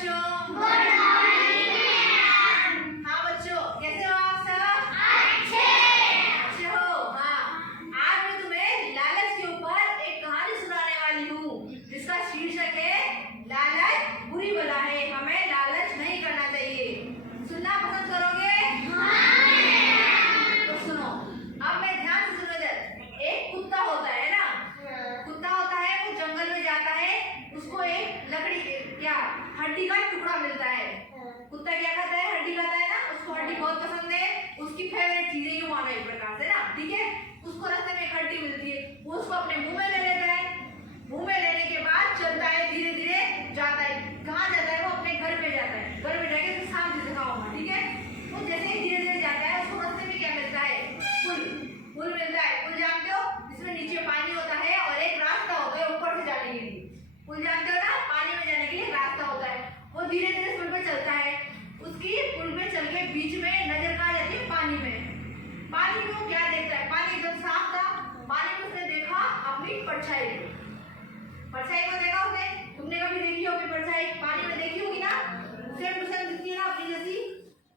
बच्चों। Good morning ma'am. हाँ बच्चों, कैसे हो आप सब? अच्छे हो। हाँ, आज मैं तुम्हें लालच के ऊपर एक कहानी सुनाने वाली हूँ जिसका शीर्षक है लालच बुरी बला है, हमें लालच नहीं करना चाहिए। सुनना पसंद करोगे? तो सुनो, अब मैं ध्यान से सुनो इधर। एक कुत्ता होता है ना, कुत्ता होता है, वो जंगल में जाता है, उसको एक लकड़ी क्या हड्डी का टुकड़ा मिलता है। कुत्ता क्या खाता है? हड्डी खाता है ना, उसको हड्डी बहुत पसंद है, उसकी फेवरेट चीज है ये, मानो एक प्रकार से ना, ठीक है। उसको रास्ते में एक हड्डी मिलती है, वो उसको अपने मुंह में ले लेता है। मुंह में लेने के बाद चलता है, धीरे धीरे जाता है। कहाँ जाता है? वो अपने घर पे जाता है। घर में जाके फिर शाम से दिखाऊंगा, ठीक है। वो जैसे ही धीरे धीरे जाता है, उसको रास्ते में क्या मिलता है? पुल। पुल मिलता है। पुल जानते हो, जिसमें नीचे पानी होता है और एक रास्ता होता है ऊपर से जाने के लिए। पुल जानते हो ना, पानी में जाने के लिए रास्ता होता है। वो धीरे धीरे पुल पे चलता है। उसकी पुल पे चल के बीच में नजर कहाँ जाती है? पानी में। पानी में वो क्या देखता है? पानी एकदम साफ था। पानी में उसने देखा अपनी परछाई को। परछाई को देखा उसने। तुमने कभी देखी होगी परछाई? पानी में देखी होगी ना, सेम टू सेम दिखती है ना अपनी जैसी।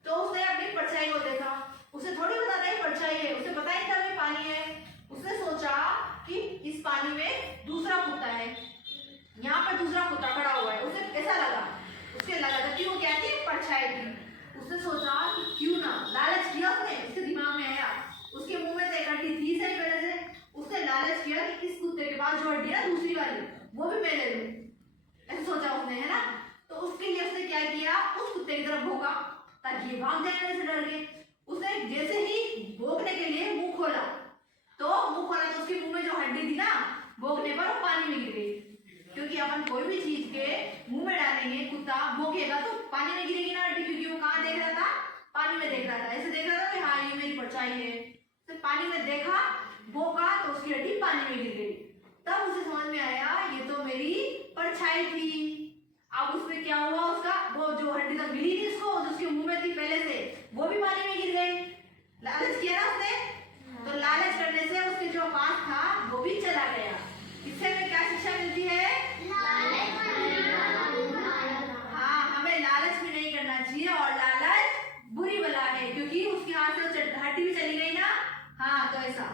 तो उसने अपनी परछाई को देखा। उसे थोड़ी पता था ये परछाई है, उसे पता ही था ये पानी है। उसने सोचा कि इस पानी में दूसरा कुत्ता है, यहाँ पर दूसरा कुत्ता खड़ा हुआ है। उसे ऐसा लगा, उसके लगा था कि वो क्या थी? परछाई थी। उसने सोचा कि क्यों ना, लालच किया उसने, उसके दिमाग में आया। उसके मुंह में से एक हड्डी थी सही पहले से। उसने लालच किया कि इस कुत्ते के पास जो हड्डी है दूसरी वाली, वो भी मैं ले लूं। ऐसा सोचा उसने, है ना। तो उसके लिए उसने क्या किया? उस कुत्ते की तरफ भौंका ताकि ये भाग जाए मेरे से डर के। उसने जैसे ही भौंकने के लिए मुंह खोला तो उसके मुंह में जो हड्डी थी ना, भौंकने पर वो पानी में गिर गई। क्योंकि अपन कोई भी चीज के मुंह में डालेंगे, कुत्ता भौंकेगा तो पानी में गिरेगी ना हड्डी, क्योंकि वो कहाँ देख रहा था? पानी में देख रहा था। ऐसे देख रहा था कि हाँ ये मेरी परछाई है। तो पानी में देखा, भौंका तो उसकी हड्डी पानी में गिर गई। तब उसे समझ में आया ये तो मेरी परछाई थी। अब उसमें क्या हुआ? उसका वो जो हड्डी तो मिली नहीं उसको, जो उसके मुंह में थी पहले से, वो भी पानी में गिर गई। लालच किया ना उसने, तो लालच करने से उसके जो पास था वो भी चला गया। इससे हमें क्या शिक्षा मिलती है? हाँ, हमें लालच भी नहीं करना चाहिए, और लालच बुरी बला है, क्योंकि उसके हाथ से हड्डी भी चली गई ना। हाँ, तो ऐसा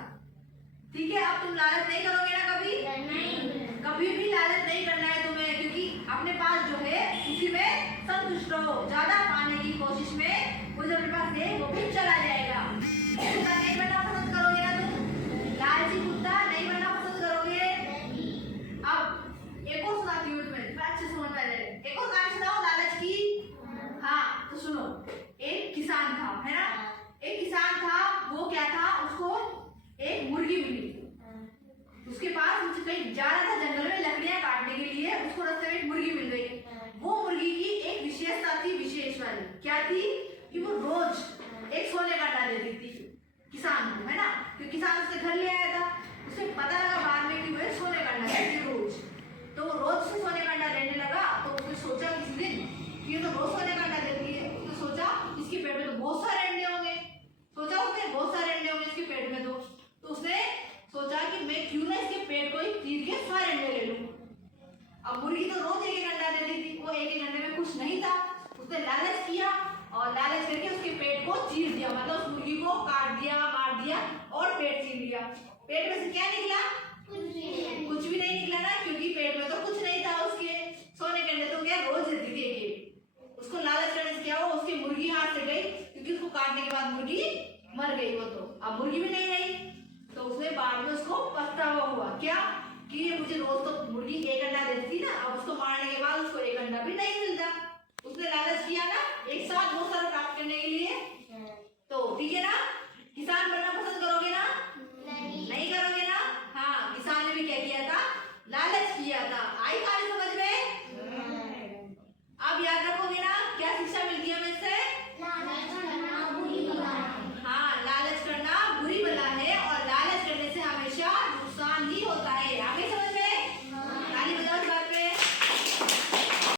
ठीक है। अब तुम लालच नहीं करोगे ना कभी? कभी भी लालच नहीं करना है तुम्हें, क्योंकि अपने पास जो है उसी में संतुष्ट रहो। ज्यादा पाने की कोशिश में वो जो अपने पास है वो भी चला जाएगा। कुत्ता नहीं बनना पसंद करोगे ना तुम? लालची कुत्ता नहीं बनना पसंद करोगे? अब एक और सुनाती हूँ तुम्हें, अच्छे से समझ में आ जाएगा। एक और कहानी सुनाओ लालच की। हाँ, तो सुनो। एक किसान था, है ना। एक किसान था, वो क्या था, उसको एक मुर्गी मिली। उसके पास कहीं जा रहा था जंगल में लकड़ियां काटने के लिए, उसको रास्ते में एक मुर्गी मिल गई। वो मुर्गी की एक विशेषता थी, विशेष वाली। क्या थी? कि वो रोज एक सोने का अंडा देती थी किसान को, है ना। क्योंकि किसान उसके घर ले आया था, उसे पता लगा बाद में कि वो सोने का अंडा देती है रोज। तो वो रोज से सोने का अंडा देने लगा। तो उसने सोचा किसी दिन कि ये तो रोज सोने का अंडा देती है। उसने सोचा इसके पेट में तो बहुत सारे अंडे होंगे। सोचा उसने बहुत सारे अंडे होंगे इसके पेट में। तो उसने सोचा कि मैं क्यों ना इसके पेट को ही चीर के सारे अंडे ले लूं। अब मुर्गी तो रोज एक एक अंडा देती थी, वो एक एक अंडे में खुश नहीं था। उसने लालच किया और लालच करके उसके पेट को चीर दिया, मतलब उस मुर्गी को काट दिया, मार दिया और पेट चीर लिया। पेट में से क्या निकला? कुछ भी नहीं निकला ना, क्योंकि पेट में तो कुछ नहीं था उसके। सोने के अंडे तो क्या रोज देती थी एक। उसको लालच करने से क्या हुआ? उसकी मुर्गी हाथ से गई, क्योंकि उसको काटने के बाद मुर्गी मर गई। वो तो अब मुर्गी भी नहीं रही। तो उसने बाद में उसको पछतावा हुआ, क्या कि ये मुझे रोज तो मुर्गी एक अंडा देती थी ना, अब उसको मारने के बाद उसको एक अंडा भी नहीं मिलता। उसने लालच किया ना एक साथ बहुत सारा प्राप्त करने के लिए। तो ठीक है ना, किसान बनना पसंद करोगे ना? नहीं करोगे ना। हाँ, किसान ने भी क्या किया था? लालच किया था। आई कहानी